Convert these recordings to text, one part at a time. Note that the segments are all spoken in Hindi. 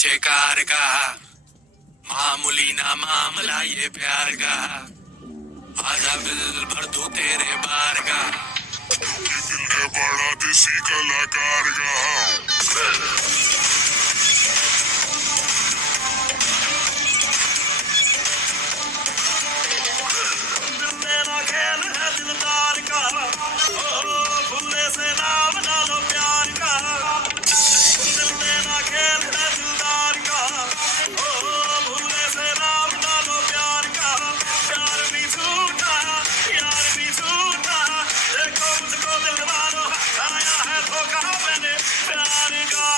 पीछे कार का, मामूली ना मामला ये प्यार का, आधा बिल भर दो तेरे बार का, दिल है बड़ा देसी कलाकार का। दिल मेरा खेल है दिलदार का, भूले से नाम ना लो प्यार का। दिल मेरा खेल है दिलदार का, भूले से नाम ना लो प्यार का। प्यार भी झूठा, यार भी झूठा, देखो मुझको दिल मारो, खाया है धोखा मैंने प्यार का।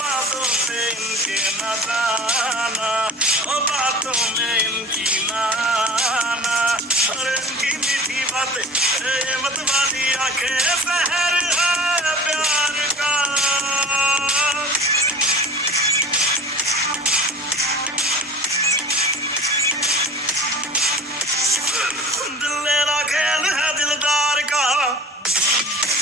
बातों में इनके न जाना, बातों में इनकी नाना, और इनकी मीठी बातें ये मत वाली आंखें, शहर है प्यार का। दिल मेरा खेल है दिलदार का।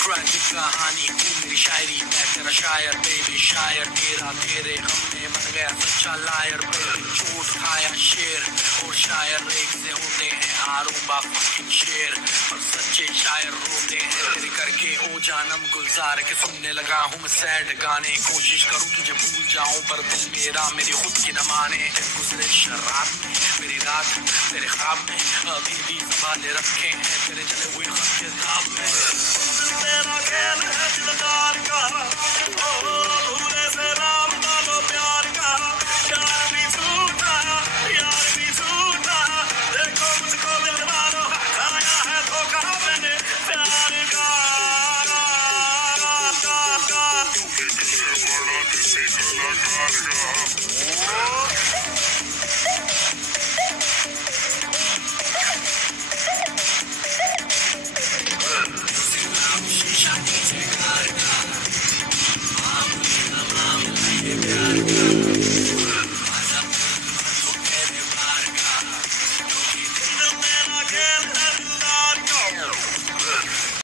ट्रैजिक कहानी तू मेरी शायरी, मैं तेरा शायर बेबी, शायर तेरा तेरे गम में मर गया सच्चा लायर बेबी। चोट खाया शेर और शायर एक से होते हैं आरोबा फकिंग शेर, और सच्चे शायर रोते हैं तेरे करके ओ जानम गुलजार के। सुनने लगा हूँ मैं सैड गाने, कोशिश करूँ तुझे भूल जाऊं पर दिल मेरा मेरी खुद की न माने। गुजरे शराब में मेरी रात तेरे ख्वाब में, अभी भी संभाले रखे हैं तेरे चले हुए खत के दाब में। मेरा खेल है दिलदार का, भूले से नाम ना लो प्यार का। प्यार भी झूठा, यार भी झूठा, देखो मुझको दिल मारो, खाया है धोखा मैंने प्यार का। दिल है बड़ा किसी कलाकार का।